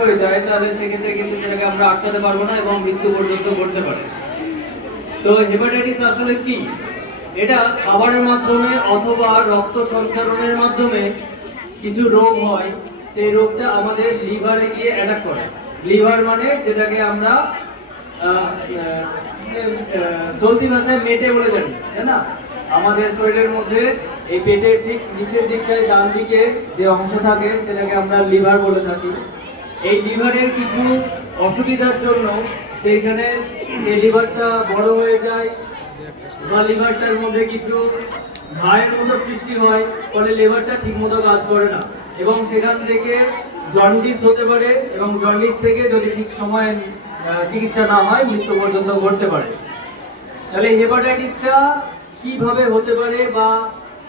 হয়ে যায়, তাহলে সেক্ষেত্রে কিন্তু সেটাকে আমরা আটকাতে পারব না এবং মৃত্যু পর্যন্ত করতে পারে। তো হেপাটাইটিস আসলে কি? এটা খাবারের মাধ্যমে অথবা রক্ত সঞ্চারণের মাধ্যমে কিছু রোগ হয়, সেই রোগটা আমাদের লিভারে গিয়ে অ্যাটাক করে। লিভার মানে যেটাকে আমরা চলতি ভাষায় মেটে বলে জানি, তাই না? আমাদের শরীরের মধ্যে এই পেটের ঠিক নিচের দিকটায় ডান দিকে যে অংশ থাকে, সেটাকে আমরা লিভার বলে থাকি। এই লিভারের কিছু অসুবিধার জন্য সেইখানে সেই লিভারটা বড় হয়ে যায় বা লিভারটার মধ্যে কিছু ঘায়ের মতো সৃষ্টি হয়, ফলে লিভারটা ঠিক মতো কাজ করে না। এবং সেখান থেকে জন্ডিস হতে পারে এবং জন্ডিস থেকে যদি ঠিক সময়ে চিকিৎসা না হয়, মৃত্যু পর্যন্ত ঘটতে পারে। তাহলে হেপাটাইটিসটা কীভাবে হতে পারে বা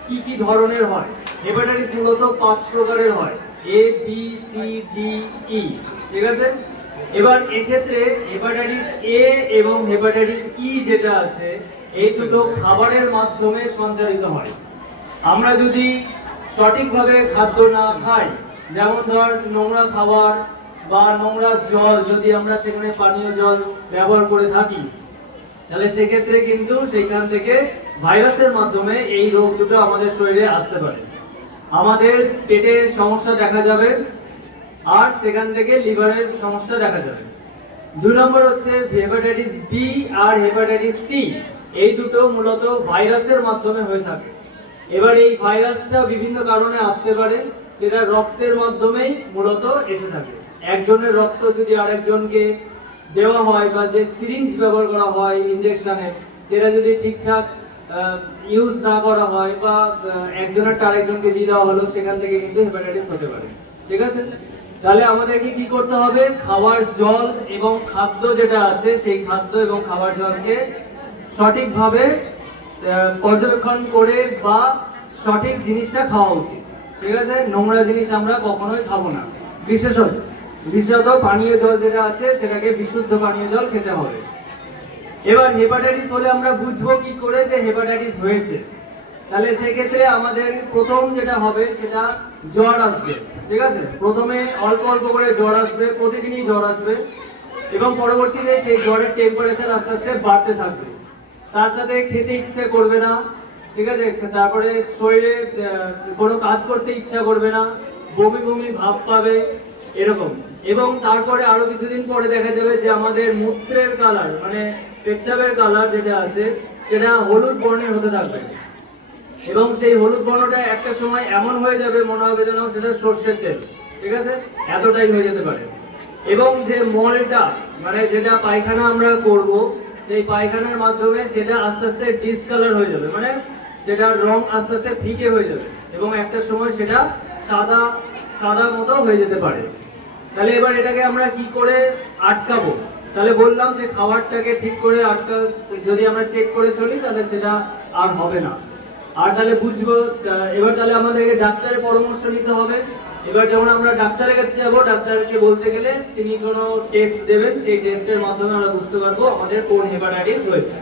কি কি ধরনের হয়? হেপাটাইটিস মূলত পাঁচ প্রকারের হয়। A B C D E ঠিক আছে? এবার এক্ষেত্রে হেপাটাইটিস এ এবং হেপাটাইটিস ই যেটা আছে, এই দুটো খাবারের মাধ্যমে সঞ্চারিত হয়। আমরা যদি সঠিকভাবে খাদ্য না খাই, যেমন ধর নোংরা খাবার বা নোংরা জল, যদি আমরা সেখানে পানীয় জল ব্যবহার করে থাকি, তাহলে সেক্ষেত্রে কিন্তু সেইখান থেকে ভাইরাসের মাধ্যমে এই রোগ দুটো আমাদের শরীরে আসতে পারে। আমাদের পেটে সমস্যা দেখা যাবে আর সেখান থেকে লিভারের সমস্যা দেখা যাবে। দুই নম্বর হচ্ছে হেপাটাইটিস বি আর হেপাটাইটিস সি এই দুটো মূলত ভাইরাসের মাধ্যমে হয়ে থাকে। এবার এই ভাইরাসটা বিভিন্ন কারণে আসতে পারে, সেটা রক্তের মাধ্যমেই মূলত এসে থাকে। একজনের রক্ত যদি আরেকজনকে দেওয়া হয় বা যে সিরিঞ্জ ব্যবহার করা হয় ইনজেকশনে সেটা যদি ঠিকঠাক ইউজ না করা হয় বা একজনের আরেকজনকে দিয়ে দেওয়া হলো, সেখান থেকে কিন্তু হেপাটাইটিস হতে পারে। ঠিক আছে? তাহলে আমাদেরকে কি করতে হবে? খাবার জল এবং খাদ্য যেটা আছে, সেই খাদ্য এবং খাবার জলকে সঠিকভাবে পর্যবেক্ষণ করে বা সঠিক জিনিসটা খাওয়া উচিত। ঠিক আছে? নোংরা জিনিস আমরা কখনোই খাব না। বিশেষত বিশেষত পানীয় জল যেটা আছে, সেটাকে বিশুদ্ধ পানীয় জল খেতে হবে। এবার হেপাটাইটিস হলে আমরা বুঝব কি করে যে হেপাটাইটিস হয়েছে। তাহলে সেক্ষেত্রে আমাদের প্রথম যেটা হবে, সেটা জ্বর আসবে, ঠিক আছে? প্রথমে অল্প অল্প করে জ্বর আসবে, প্রতিদিনই জ্বর আসবে এবং পরবর্তীতে সেই জ্বরের টেম্পারেচার আস্তে আস্তে বাড়তে থাকবে। তার সাথে খেতে ইচ্ছে করবে না, ঠিক আছে? তারপরে শরীরে কোনো কাজ করতে ইচ্ছা করবে না, বমি বমি ভাব পাবে এরকম। এবং তারপরে আরও কিছুদিন পরে দেখা যাবে যে আমাদের মূত্রের কালার মানে পেচ্ছাবের কালার যেটা আছে, সেটা হলুদ বর্ণের হতে থাকবে। এবং সেই হলুদ বর্ণটা একটা সময় এমন হয়ে যাবে, মনে হবে যেন সেটা সর্ষের তেল, ঠিক আছে? এতটাই হয়ে যেতে পারে। এবং যে মলটা মানে যেটা পায়খানা আমরা করব, সেই পায়খানার মাধ্যমে সেটা আস্তে আস্তে ডিসকালার হয়ে যাবে মানে সেটার রং আস্তে আস্তে ফিকে হয়ে যাবে। এবং একটা সময় সেটা সাদা সাদা মতো হয়ে যেতে পারে। তাহলে এবার এটাকে আমরা কি করে আটকাবো? তাহলে বললাম যে খাবারটাকে ঠিক করে আটকা, যদি আমরা চেক করে চলি, তাহলে সেটা আর হবে না। আর তাহলে বুঝব এবার তাহলে আমাদেরকে ডাক্তারের পরামর্শ নিতে হবে। এবার যখন আমরা ডাক্তারের কাছে যাব, ডাক্তারকে বলতে গেলে তিনি কোনো টেস্ট দেবেন, সেই টেস্টের মাধ্যমে আমরা বুঝতে পারব আমাদের কোন হেপাটাইটিস হয়েছে।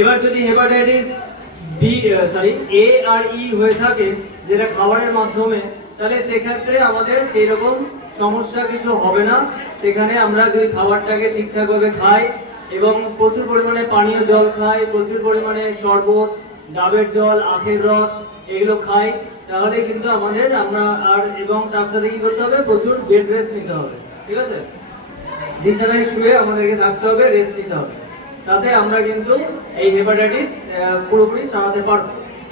এবার যদি হেপাটাইটিস বি সরি এ আর ই হয়ে থাকে, যেটা খাবারের মাধ্যমে, তাহলে সেক্ষেত্রে আমাদের সেই রকম সমস্যা কিছু হবে না। সেখানে আমরা যদি খাবারটাকে ঠিকঠাকভাবে খাই এবং প্রচুর পরিমাণে পানীয় জল খাই, প্রচুর পরিমাণে শরবত, ডাবের জল, আখের রস এগুলো খাই। তাহলে কিন্তু আমাদের আমরা আর এবং তার সাথে কি করতে হবে? প্রচুর বেড রেস্ট নিতে হবে। ঠিক আছে? বিছানায় শুয়ে আমাদেরকে থাকতে হবে রেস্ট নিতে হবে। তাতে আমরা কিন্তু এই হেপাটাইটিস পুরোপুরি সারাতে পারব।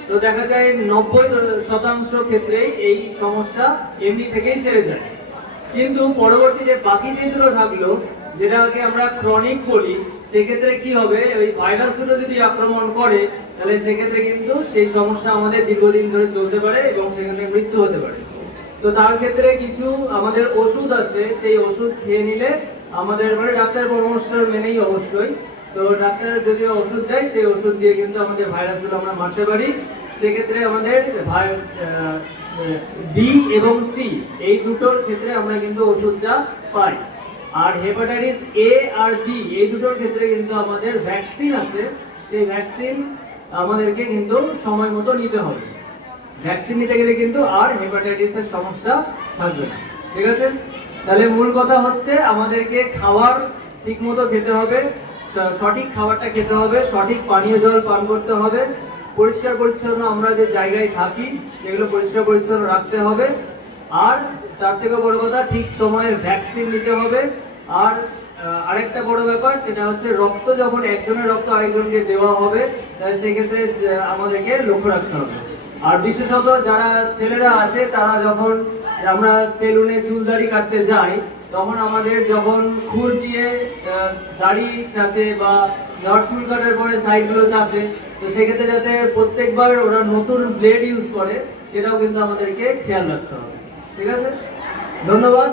তো দেখা যায় নব্বই শতাংশ ক্ষেত্রে এই সমস্যা এমনি থেকেই সেরে যায়। কিন্তু পরবর্তীতে বাকি যে দুটো থাকল যেটাকে আমরা ক্রনিক বলি, সেক্ষেত্রে কি হবে? ওই ভাইরাস দুটো যদি আক্রমণ করে, তাহলে সেক্ষেত্রে কিন্তু সেই সমস্যা আমাদের দীর্ঘদিন ধরে চলতে পারে এবং সেখানে মৃত্যু হতে পারে। তো তার ক্ষেত্রে কিছু আমাদের ওষুধ আছে, সেই ওষুধ খেয়ে নিলে আমাদের মানে ডাক্তার পরামর্শ মেনেই অবশ্যই। তো ডাক্তার যদি ওষুধ দেয়, সেই ওষুধ দিয়ে কিন্তু আমাদের ভাইরাসগুলো আমরা মারতে পারি। সেক্ষেত্রে আমাদের বি এবং সি এই দুটোর ক্ষেত্রে আমরা কিন্তু ওষুধটা পাই। আর হেপাটাইটিস এ আর বি এই দুটোর ক্ষেত্রে কিন্তু আমাদের ভ্যাকসিন আছে। সেই ভ্যাকসিন আমাদেরকে কিন্তু সময় মতো নিতে হবে। ভ্যাকসিন নিতে গেলে কিন্তু আর হেপাটাইটিসের সমস্যা থাকবে না। ঠিক আছে? তাহলে মূল কথা হচ্ছে আমাদেরকে খাবার ঠিক মতো খেতে হবে সঠিক খাবারটা খেতে হবে, সঠিক পানীয় জল পান করতে হবে পরিষ্কার পরিচ্ছন্ন আমরা যে জায়গায় থাকি, সেগুলো পরিষ্কার পরিচ্ছন্ন রাখতে হবে। আর তার থেকে বড় কথা, ঠিক সময়ে ভ্যাকসিন নিতে হবে। আর আরেকটা বড় ব্যাপার, সেটা হচ্ছে রক্ত, যখন একজনের রক্ত আরেকজনকে দেওয়া হবে সেক্ষেত্রে আমাদেরকে লক্ষ্য রাখতে হবে। আর বিশেষত যারা ছেলেরা আছে, তারা যখন আমরা সেলুনে চুল দাড়ি কাটতে যাই তখন আমাদের যখন খুর দিয়ে দাড়ি চাচে বা নট চুল কাটার পরে সাইডগুলো চাচে, তো সেক্ষেত্রে যাতে প্রত্যেকবার ওরা নতুন ব্লেড ইউজ করে, সেটাও কিন্তু আমাদেরকে খেয়াল রাখতে হবে। ঠিক আছে? ধন্যবাদ।